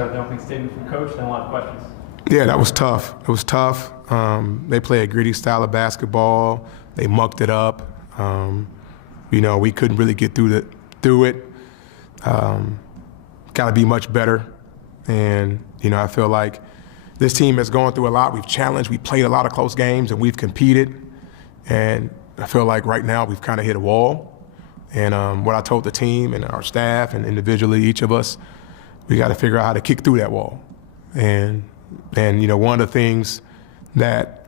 start with the opening statement from Coach, then we'll have questions. Yeah, that was tough. It was tough. They play a gritty style of basketball. They mucked it up. We couldn't really get through it. Got to be much better. And, I feel like this team has gone through a lot. We've challenged. We played a lot of close games, and we've competed. And I feel like right now we've kind of hit a wall. And what I told the team and our staff and individually, each of us, we got to figure out how to kick through that wall. And one of the things that,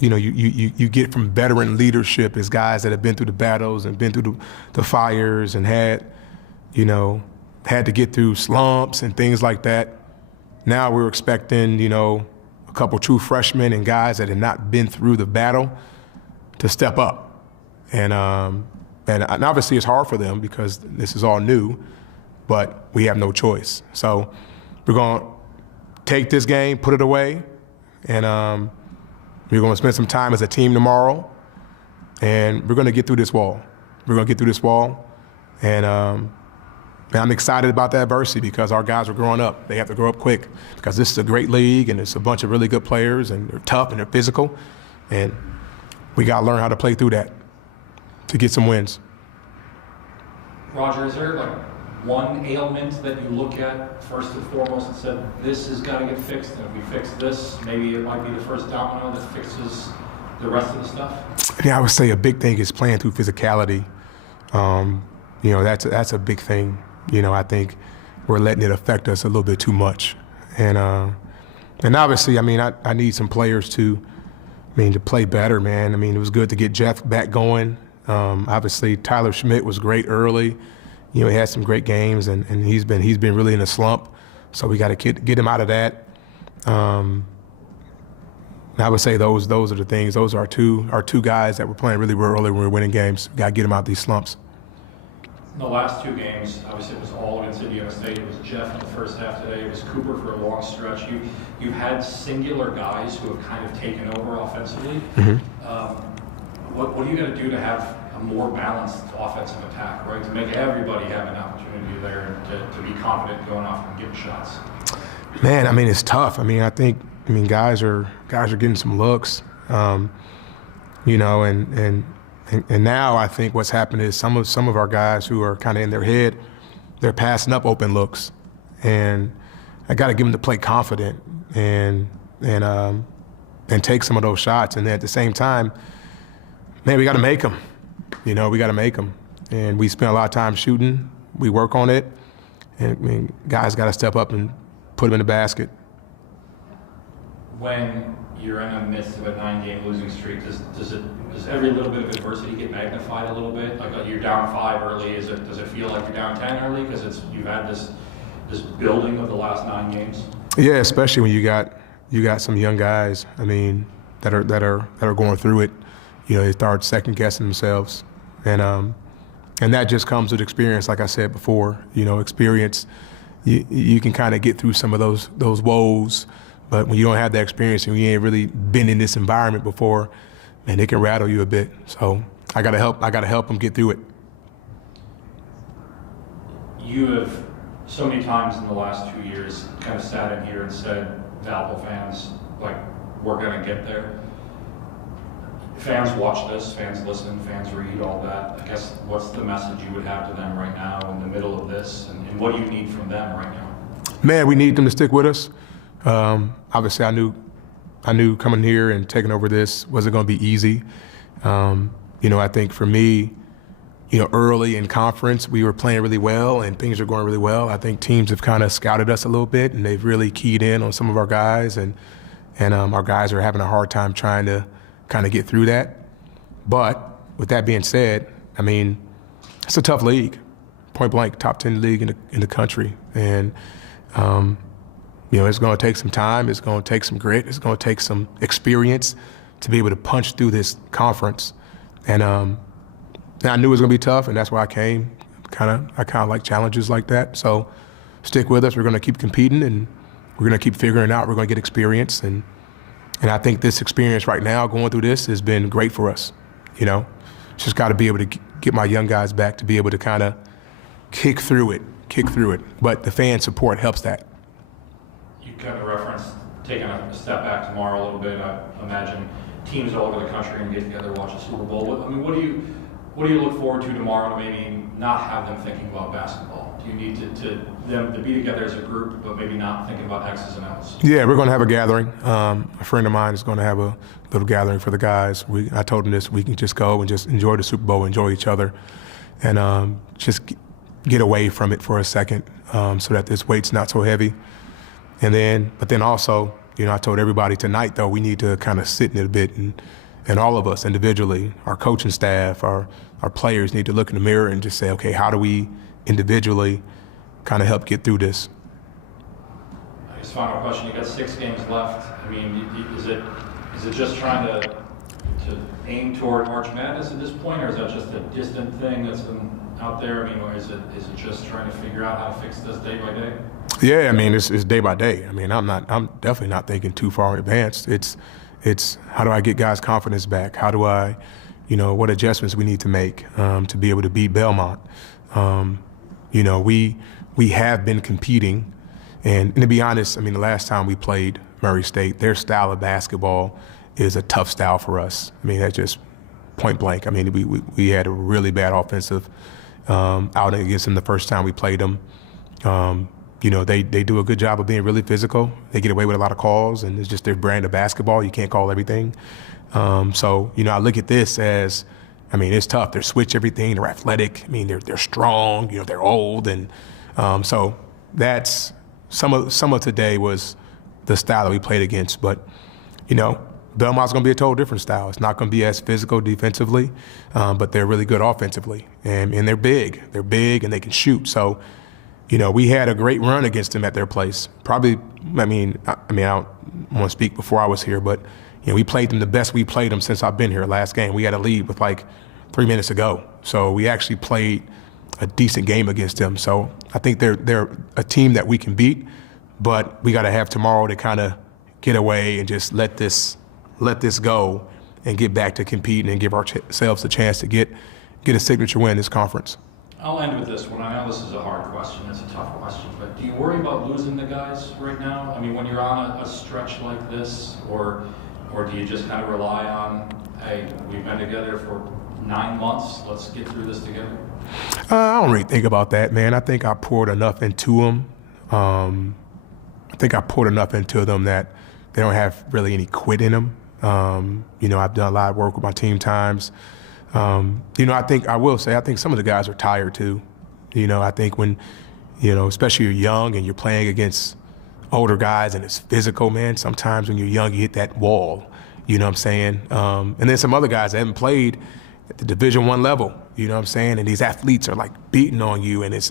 you get from veteran leadership is guys that have been through the battles and been through the fires and had to get through slumps and things like that. Now we're expecting, a couple true freshmen and guys that had not been through the battle to step up. And obviously it's hard for them because this is all new, but we have no choice. So we're going to take this game, put it away, and we're going to spend some time as a team tomorrow, and we're going to get through this wall. We're going to get through this wall, and I'm excited about that adversity because our guys are growing up. They have to grow up quick because this is a great league, and it's a bunch of really good players, and they're tough, and they're physical, and we got to learn how to play through that to get some wins. Roger, is there one ailment that you look at first and foremost and said, this has got to get fixed, and if we fix this, maybe it might be the first domino that fixes the rest of the stuff? Yeah, I would say a big thing is playing through physicality. That's a big thing. I think we're letting it affect us a little bit too much. And obviously, I need some players to play better, man. It was good to get Jeff back going. Obviously, Tyler Schmidt was great early. He had some great games, and he's been really in a slump. So we got to get him out of that. I would say those are the things. Those are our two guys that were playing really well early when we were winning games. Got to get them out of these slumps. In the last two games, obviously it was all against Indiana State. It was Jeff in the first half today. It was Cooper for a long stretch. You've had singular guys who have kind of taken over offensively. Mm-hmm. What are you going to do to have a more balanced offensive attack, right? To make everybody have an opportunity there to be confident going off and getting shots. Man, it's tough. I think guys are getting some looks, and now I think what's happened is some of our guys who are kind of in their head, they're passing up open looks, and I got to give them to play confident and take some of those shots, and then at the same time, man, we got to make them. We got to make them, and we spend a lot of time shooting. We work on it, and guys got to step up and put them in the basket. When you're in the midst of a 9-game losing streak, does every little bit of adversity get magnified a little bit? Like you're down 5 early, does it feel like you're down 10 early because you've had this building of the last 9 games? Yeah, especially when you got some young guys. That are going through it. They start second guessing themselves, and that just comes with experience. Like I said before, experience. You can kind of get through some of those woes. But when you don't have that experience and you ain't really been in this environment before, man, it can rattle you a bit. So I gotta help them get through it. You have so many times in the last 2 years kind of sat in here and said, Valpo fans, we're gonna get there. Fans watch this, fans listen, fans read, all that. I guess what's the message you would have to them right now in the middle of this, and what do you need from them right now? Man, we need them to stick with us. Obviously, I knew coming here and taking over this wasn't going to be easy. I think for me, early in conference, we were playing really well and things are going really well. I think teams have kind of scouted us a little bit and they've really keyed in on some of our guys, and our guys are having a hard time trying to kind of get through that. But with that being said, it's a tough league, point blank, top 10 league in the country, and it's going to take some time. It's going to take some grit. It's going to take some experience to be able to punch through this conference. And I knew it was going to be tough, and that's why I came. I kind of like challenges like that. So stick with us. We're going to keep competing, and we're going to keep figuring it out. We're going to get experience, and I think this experience right now, going through this, has been great for us. Just got to be able to get my young guys back to be able to kind of kick through it. But the fan support helps that. kind of referenced taking a step back tomorrow a little bit. I imagine teams all over the country and get together, watch the Super Bowl. I mean, what do you look forward to tomorrow to maybe not have them thinking about basketball? Do you need them to be together as a group, but maybe not thinking about X's and O's? Yeah, we're going to have a gathering. A friend of mine is going to have a little gathering for the guys. I told him this: we can just go and just enjoy the Super Bowl, enjoy each other, and just get away from it for a second, so that this weight's not so heavy. But then also, I told everybody tonight, though, we need to kind of sit in it a bit, and all of us individually, our coaching staff, our players need to look in the mirror and just say, okay, how do we individually kind of help get through this? I guess final question, you got 6 games left. I mean, is it just trying to aim toward March Madness at this point, or is that just a distant thing that's out there? I mean, or is it just trying to figure out how to fix this day by day? Yeah, I mean, it's day by day. I mean, I'm definitely not thinking too far in advance. It's how do I get guys' confidence back? How do I, what adjustments we need to make to be able to beat Belmont? We have been competing, and to be honest, I mean, the last time we played Murray State, their style of basketball is a tough style for us. I mean, that's just point blank. I mean, we had a really bad offensive outing against them the first time we played them. They do a good job of being really physical. They get away with a lot of calls, and it's just their brand of basketball. You can't call everything. So I look at this as, I mean, it's tough. They switch everything. They're athletic. I mean, they're strong. They're old, and so that's some of today was the style that we played against. But Belmont's going to be a total different style. It's not going to be as physical defensively, but they're really good offensively, and they're big. They're big and they can shoot. So. We had a great run against them at their place. Probably, I don't want to speak before I was here, but we played them the best we played them since I've been here. Last game, we had a lead with like 3 minutes to go. So we actually played a decent game against them. So I think they're a team that we can beat, but we got to have tomorrow to kind of get away and just let this go and get back to competing and give ourselves a chance to get a signature win in this conference. I'll end with this one. I know this is a hard question. It's a tough question. But do you worry about losing the guys right now? I mean, when you're on a stretch like this, or do you just kind of rely on, hey, we've been together for 9 months. Let's get through this together? I don't really think about that, man. I think I poured enough into them. that they don't have really any quit in them. I've done a lot of work with my team times. I think some of the guys are tired too. I think when, especially you're young and you're playing against older guys and it's physical, man, sometimes when you're young, you hit that wall, you know what I'm saying? And then some other guys that haven't played at the Division I level, you know what I'm saying? And these athletes are like beating on you, and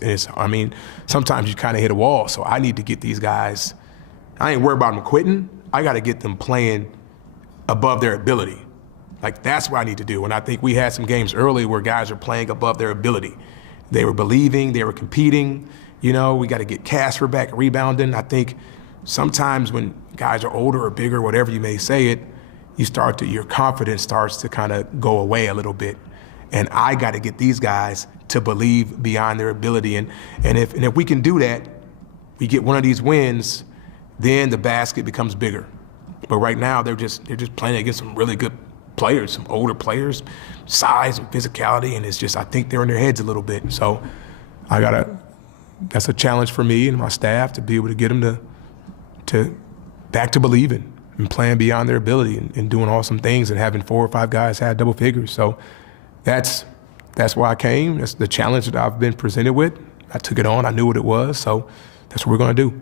sometimes you kind of hit a wall. So I need to get these guys, I ain't worried about them quitting. I got to get them playing above their ability. Like, that's what I need to do. And I think we had some games early where guys are playing above their ability. They were believing, they were competing. We got to get Casper back rebounding. I think sometimes when guys are older or bigger, whatever you may say it, your confidence starts to kind of go away a little bit. And I got to get these guys to believe beyond their ability. And if we can do that, we get one of these wins, then the basket becomes bigger. But right now they're just playing against some really good players, some older players, size and physicality, and it's just, I think they're in their heads a little bit. So that's a challenge for me and my staff to be able to get them to back to believing and playing beyond their ability and doing awesome things and having 4 or 5 guys have double figures. So that's why I came. That's the challenge that I've been presented with. I took it on. I knew what it was. So that's what we're going to do.